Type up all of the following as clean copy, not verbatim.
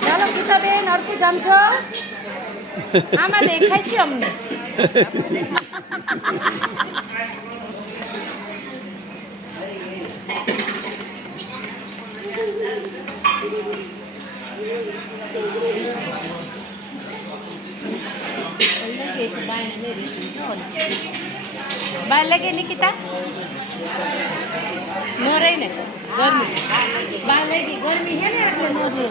ચાલો ગીતાબેન હરખું જામજો. આમાં દેખાય છે અમને. बाहर लगे निकिता नो रही ने गर्मी बाहर लगी गर्मी है ने એટલે નો રહે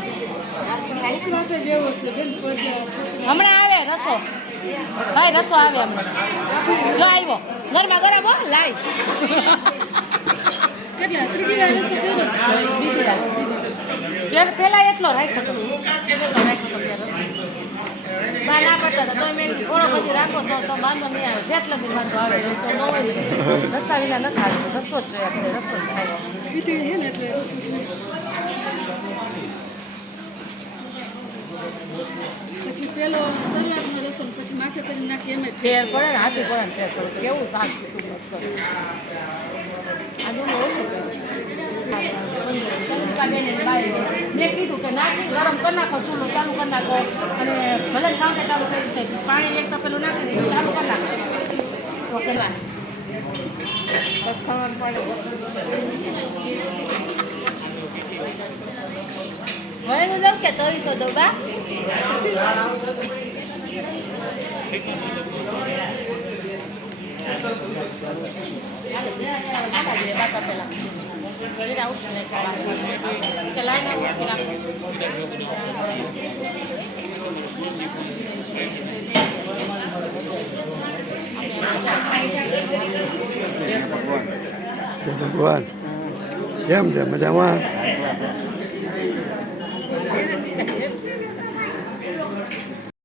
હમણાં આવે રસો ભાઈ રસો આવે હમણાં જો આવ્યો ગરમા ગરમ હો લાઈ કેટલા ત્રીજી વાર રસો કર્યો બીજી વાર પેલા એટલો રાખ્યો તો ના પડતા તો મેં થોડો બધી રાખો તો વાંધો નહીં આવે જેટ લગી વાંધો આવે રસો ન હોય ને રસ્તા વિના નથી આવે રસો જ જોઈએ આપણે રસો જ ખાય બીજું હે ને એટલે રસો જોઈએ પછી પેલો શરૂઆતનો રસો પછી માથે કરી નાખી એમ ફેર પડે ને હાથી પડે ને ફેર પડે કેવું શાક કીધું મસ્ત આજે ઓછું મેં કીધું કે નાખી ગરમ કરી નાખો ચૂલો ચાલુ કરી નાખો અને ભલે કાંટે ચાલુ કરી દે પાણી એક તપેલું નાખી દે ચાલુ કરી નાખો તો કેટલા બસ ખબર પડે વળેલું દઉં કે તોય તો દઉં બા બાપા પેલા ભગવાન કેમ છે મજામાં